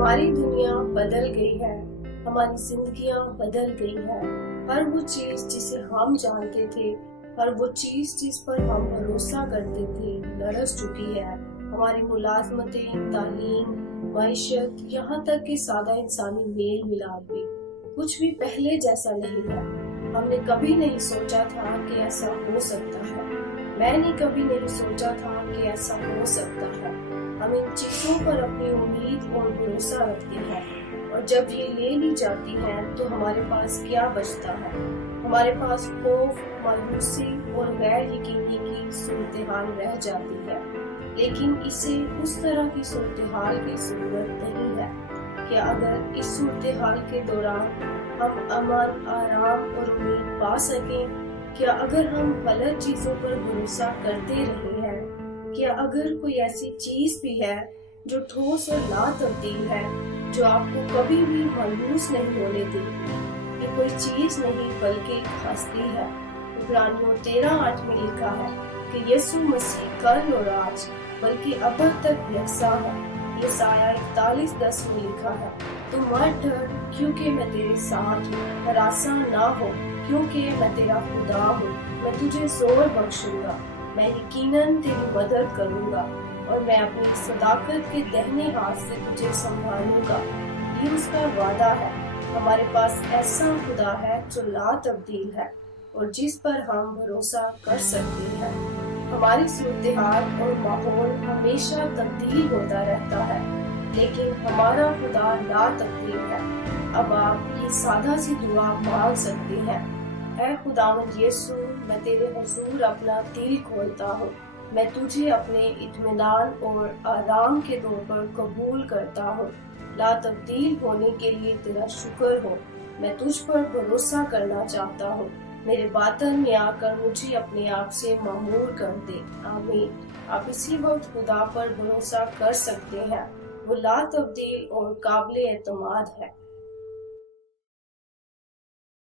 ہماری دنیا بدل گئی ہے، ہماری زندگیاں بدل گئی ہیں۔ ہر وہ چیز جسے ہم جانتے تھے، ہر وہ چیز جس پر ہم بھروسہ کرتے تھے، لرز چکی ہے۔ ہماری ملازمتیں، تعلیم، معیشت، یہاں تک کہ سادہ انسانی میل ملاپ بھی کچھ بھی پہلے جیسا نہیں ہے۔ ہم نے کبھی نہیں سوچا تھا کہ ایسا ہو سکتا ہے۔ میں نے کبھی نہیں سوچا تھا کہ ایسا ہو سکتا ہے۔ ہم ان چیزوں پر اپنی امید اور بھروسہ رکھتے ہیں، اور جب یہ لے لی جاتی ہیں تو ہمارے پاس کیا بچتا ہے؟ ہمارے پاس خوف، مایوسی اور غیر یقینی کی صورتحال رہ جاتی ہے۔ لیکن اسے اس طرح کی صورتحال کی ضرورت نہیں ہے کہ اگر اس صورتحال کے دوران ہم امن، آرام اور امید پا سکیں، کیا اگر ہم غلط چیزوں پر بھروسہ کرتے رہے ہیں، کیا اگر کوئی ایسی چیز بھی ہے جو ٹھوس اور لا تبدیل ہے، جو آپ کو کبھی بھی مایوس نہیں ہونے دیتی، یہ کوئی چیز نہیں بلکہ ایک ہستی ہے۔ عبرانیوں 13:8 میں لکھا ہے کہ یسوع مسیح کل اور آج بلکہ ابد تک یکساں ہے۔ یسایہ 41:10 میں لکھا ہے، تو مت ڈر کیونکہ میں تیرے ساتھ ہوں، ہراساں نہ ہو کیونکہ میں تیرا خدا ہوں، میں تجھے زور بخشوں گا، میں یقیناً تیری مدد کروں گا، اور میں اپنی صداقت کے دہنے ہاتھ سے تجھے سنبھالوں گا۔ یہ اس کا وعدہ ہے۔ ہمارے پاس ایسا خدا ہے جو لا تبدیل ہے اور جس پر ہم بھروسہ کر سکتے ہیں۔ ہماری صورتحال اور ماحول ہمیشہ تبدیل ہوتا رہتا ہے، لیکن ہمارا خدا لا تبدیل ہے۔ اب آپ یہ سادہ سی دعا مانگ سکتے ہیں، اے خداوند یسوع، میں تیرے حضور اپنا دل کھولتا ہوں۔ میں تجھے اپنے اطمینان اور آرام کے طور پر قبول کرتا ہوں۔ لا تبدیل ہونے کے لیے تیرا شکر ہو۔ میں تجھ پر بھروسہ کرنا چاہتا ہوں۔ میرے باطن میں آ کر مجھے اپنے آپ سے معمور کر دے۔ آمین۔ آپ اسی وقت خدا پر بھروسہ کر سکتے ہیں۔ وہ لا تبدیل اور قابل اعتماد ہے۔